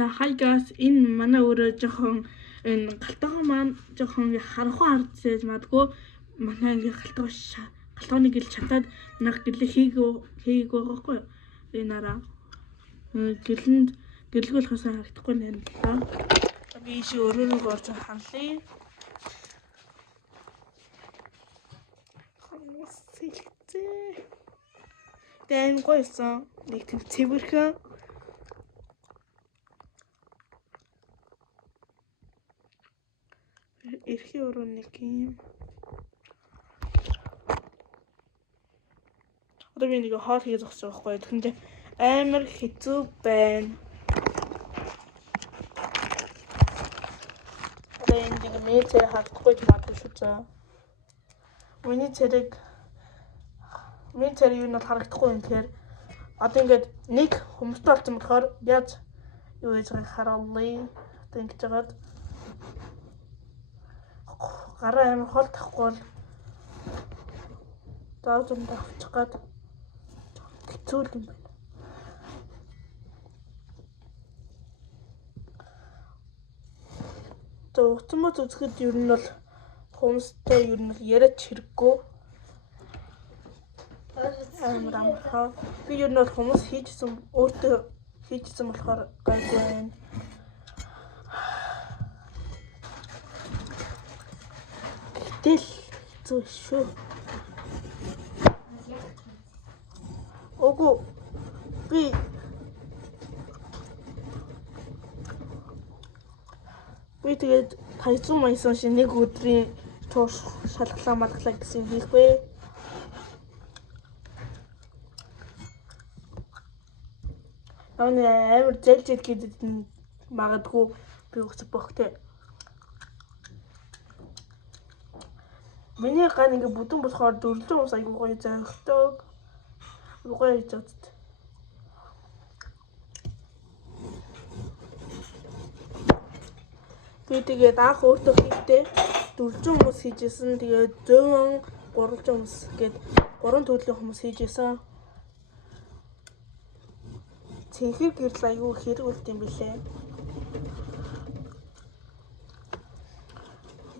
За hi guys, энэ манай өөрөө жоохон энэ галтгоо маань жоохон харанхуй хардсэж магадгүй манай ингээ галтгооны гэл чатаад нэг гэлээ хийгээгүй байхгүй юу? Энэ араа гэлгүй болохоос харагдахгүй нэр л даа. Би иши өөрөө орж ханлаа. Дэм гойсон нэг тийм цэвэрхэн эрхийн өрөө нэг юм. Одоо би нэг хоол хийж зогсож байгаа байхгүй. Тэгэхдээ амар хэцүү байна. Одоо энэ нэг мэтэр хавтахгүй магадгүй шүү заа. Миний цэрэг юу нь харагдахгүй юм тэгэхээр одоо ингээд нэг хүмүүстэй болсон болохоор яаж юу хийж байгааг харуулъя. Одоо ингэж жагаад гараа амар хол тахгүй бол даа зүүн авчих гад хэцүү юм байна. За утмаа үзэхэд ер нь бол хүмүүстэй ер нь яриач хэрэггүй. Амар амархаа. Би ер нь бол хүмүүс хийжсэн өөртөө хийжсэн болохоор гайгүй байна. Тэл зөө шүү. Ого би тэгээд хайцсан маясан шиг нэг өдрийн тууш шалглаа матглаа гэсэн хийхгүй. Аны амар зэлжэд гэдэг магадгүй би өгсөн бохтой. Миний ган ингээ бүдүүн болохоор дөрвөн ус айгуу гоё зөөгдөг. Гоё хийжээд. Би тэгээд анх өөртөө хийхдээ 400 хүмүүс хийжсэн. Тэгээд 100 300 хүмүүс гээд 3 төрлийн хүмүүс хийжсэн. Цэнхэр гэрэл айгүй хэрэг үлд юм билээ.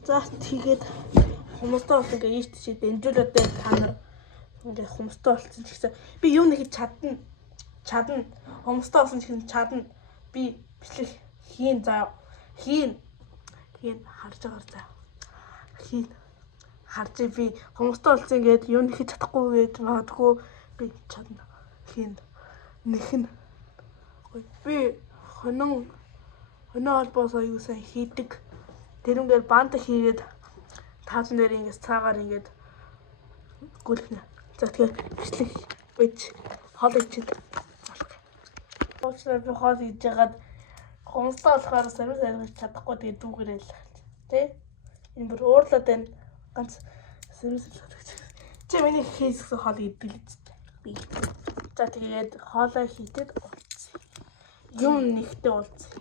За тэгээд хүмүүстэй болсон ингээ ийш тийш дэмжүүлээд та нар ингээ хүмүүстэй болсон ч гэсэн би юу нэг чадна. Хүмүүстэй болсон ч гэсэн чадна. Би бичлэг хийн заа. Хийн харж байгаа заа. Хийн харж би хүмүүстэй болсон ингээд юу нэг хийж чадахгүй гэж магадгүй би чадна. Хийн нэхэн би хоноо албаас аюу сайн хийдэг. Тэрнгээр банд хийгээд таасан дээр ингээд цаагаар ингээд гүйлхнэ. За тэгэхээр бичлэг бич хоол ичээд залах. Уучраа би хоол хийж ягаад хүмүүстэй болохоор service аргаж чадахгүй тэгээд дүүгээрээ л тий. Энэ бүр уурлаад байна. Ганц service хийж. Чи миний хийсэн хоол идэг л би. За тэгээд хоолоо хийгээд юм нэгтэй уулзъя.